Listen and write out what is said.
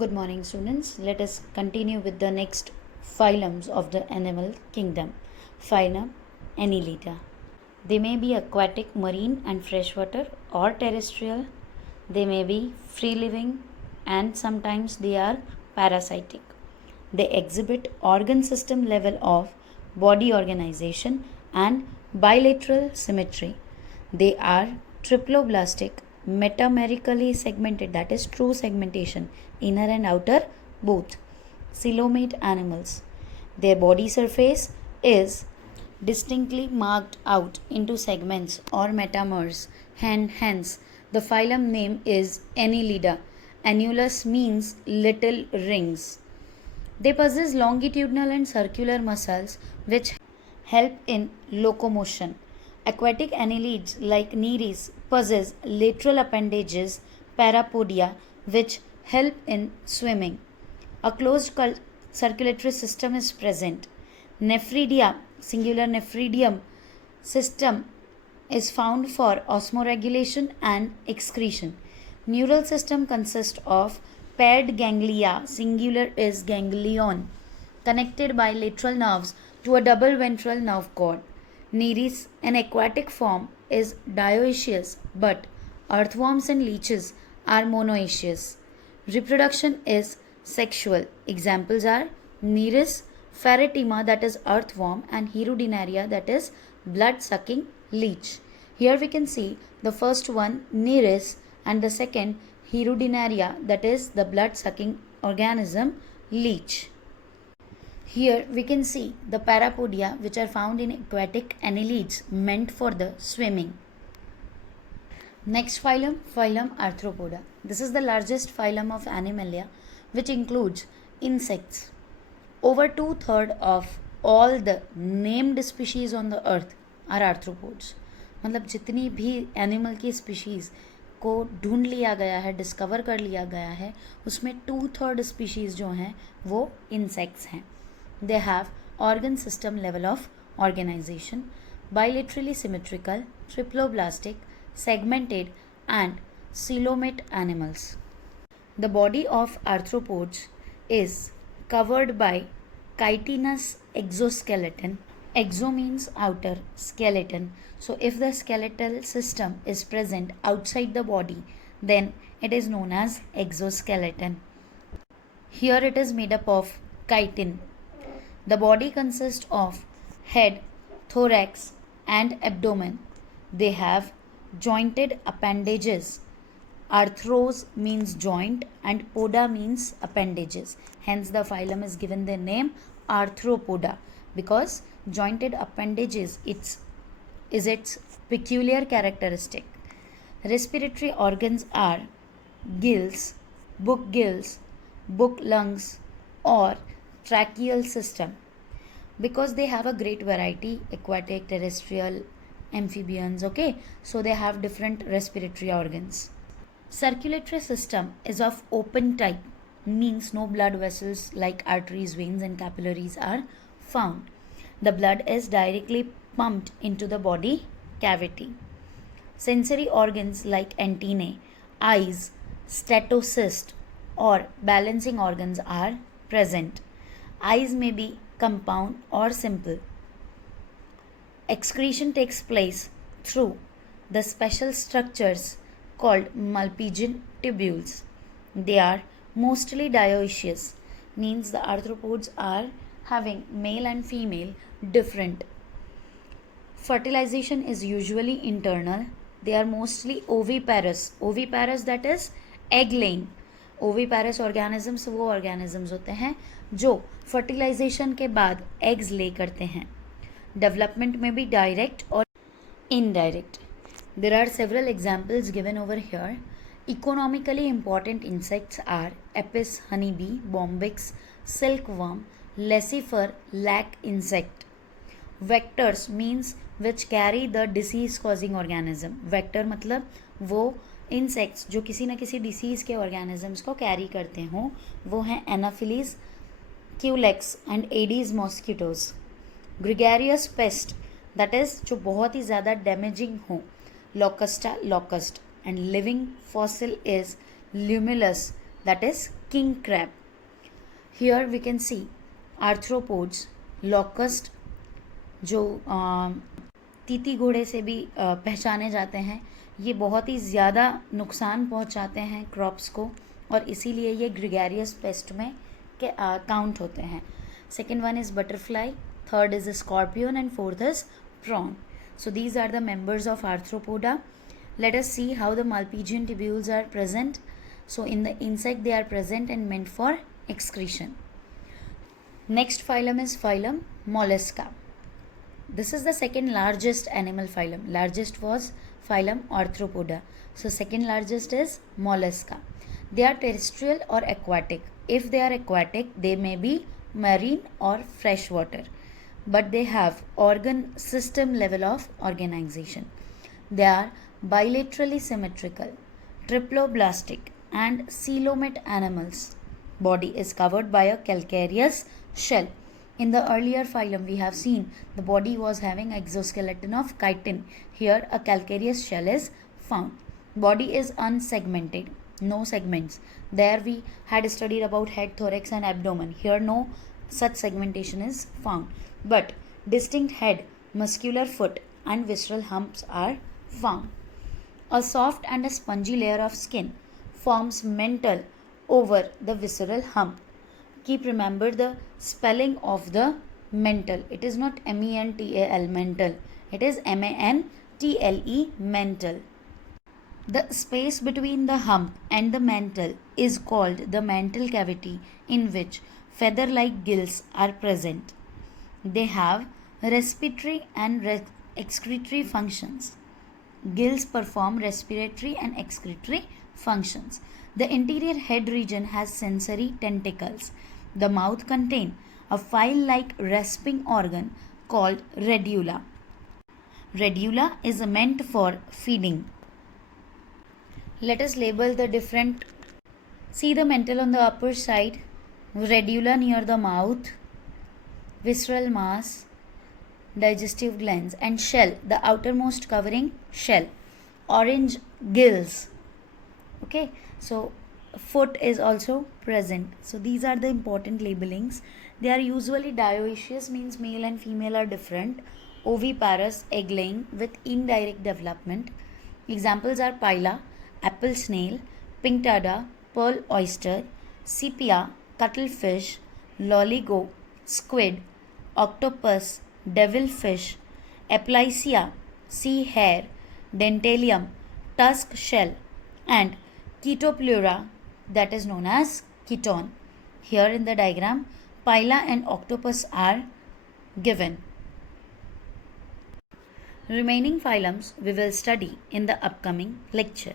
Good morning, students. Let us continue with the next phylums of the animal kingdom. Phylum Annelida. They may be aquatic, marine, and freshwater, or terrestrial. They may be free living, and sometimes they are parasitic. They exhibit organ system level of body organization and bilateral symmetry. They are triploblastic, metamerically segmented, that is true segmentation, inner and outer both. Coelomate animals. Their body surface is distinctly marked out into segments or metamers, and hence the phylum name is Annelida. Annulus means little rings. They possess longitudinal and circular muscles which help in locomotion. Aquatic annelids like Nereis possess lateral appendages, parapodia, which help in swimming. A closed circulatory system is present. Nephridia, singular nephridium system is found for osmoregulation and excretion. Neural system consists of paired ganglia, singular is ganglion, connected by lateral nerves to a double ventral nerve cord. Nereis, an aquatic form, is dioecious, but earthworms and leeches are monoecious. Reproduction is sexual. Examples are Nereis ferretima, that is earthworm, and Hirudinaria, that is blood sucking leech. Here we can see the first one Nereis and the second Hirudinaria, that is the blood sucking organism leech. Here we can see the parapodia which are found in aquatic annelids meant for the swimming. Next phylum, phylum Arthropoda. This is the largest phylum of Animalia which includes insects. Over 2/3 of all the named species on the earth are arthropods. मतलब जितनी भी animal की species को ढूंढ लिया गया है, discover कर लिया गया है, उसमें 2/3 स्पीशीज़ जो हैं वो इंसेक्ट्स हैं. They have organ system level of organization, bilaterally symmetrical, triploblastic, segmented, and coelomate animals. The body of arthropods is covered by chitinous exoskeleton. Exo means outer, skeleton. So if the skeletal system is present outside the body, then it is known as exoskeleton. Here it is made up of chitin. The body consists of head, thorax, and abdomen. They have jointed appendages. Arthros means joint and poda means appendages. Hence the phylum is given the name Arthropoda because jointed appendages is its peculiar characteristic. Respiratory organs are gills, book lungs, or tracheal system. Because they have a great variety, aquatic, terrestrial, amphibians, okay, so they have different respiratory organs. Circulatory system is of open type, means no blood vessels like arteries, veins, and capillaries are found. The blood is directly pumped into the body cavity. Sensory organs like antennae, eyes, stetocyst, or balancing organs are present. Eyes may be compound or simple. Excretion takes place through the special structures called Malpighian tubules. They are mostly dioecious, means the arthropods are having male and female different. Fertilization is usually internal. They are mostly oviparous. Oviparous, that is egg laying. ओवीपैरस organisms वो organisms होते हैं जो fertilisation के बाद eggs ले करते हैं. Development में भी डायरेक्ट और indirect. There are several examples given over here. Economically important insects are Apis, honey bee, Bombyx, silk worm, Laccifer, lac insect. Vectors means which carry the disease causing organism. Vector मतलब वो insects जो किसी न किसी disease के organisms को carry करते हों, वो हैं Anopheles, Culex and Aedes mosquitoes. Gregarious pest, that is जो बहुत ही ज़्यादा डैमेजिंग हो, locusta, locust. And living fossil is Limulus, that is king crab. Here we can see arthropods, locust जो तीती घोड़े से भी पहचाने जाते हैं, ये बहुत ही ज़्यादा नुकसान पहुंचाते हैं क्रॉप्स को और इसीलिए ये ग्रेगेरियस पेस्ट में काउंट होते हैं. Second one is butterfly, third is scorpion and fourth is prawn. So these are the members of Arthropoda. Let us see how the Malpighian tubules are present. So in the insect they are present and meant for excretion. Next phylum is phylum Mollusca. This is the second largest animal phylum. Largest was phylum Arthropoda. So second largest is Mollusca. They are terrestrial or aquatic. If they are aquatic, they may be marine or freshwater, but they have organ system level of organization. They are bilaterally symmetrical, triploblastic and coelomate animals. Body is covered by a calcareous shell. In the earlier phylum we have seen the body was having exoskeleton of chitin. Here a calcareous shell is found. Body is unsegmented, no segments. There we had studied about head, thorax and abdomen. Here no such segmentation is found, but distinct head, muscular foot and visceral humps are found. A soft and a spongy layer of skin forms mantle over the visceral hump. Keep remember the spelling of the mantle. It is not mental mental. It is mantle mantle. The space between the hump and the mantle is called the mantle cavity, in which feather-like gills are present. They have respiratory and excretory functions. Gills perform respiratory and excretory functions. The interior head region has sensory tentacles. The mouth contains a file-like rasping organ called radula. Radula is meant for feeding. Let us label the different. See the mantle on the upper side, radula near the mouth, visceral mass, digestive glands, and shell, the outermost covering shell, orange gills. Okay, so foot is also present. So these are the important labelings. They are usually dioecious, means male and female are different, oviparous, egg laying with indirect development. Examples are pila, apple snail, pinctada, pearl oyster, sepia, cuttlefish, loligo, squid, octopus, devilfish, aplysia, sea hare, dentalium, tusk shell, and Chaetopleura, that is known as chiton. Here in the diagram, pila and octopus are given. Remaining phylums we will study in the upcoming lecture.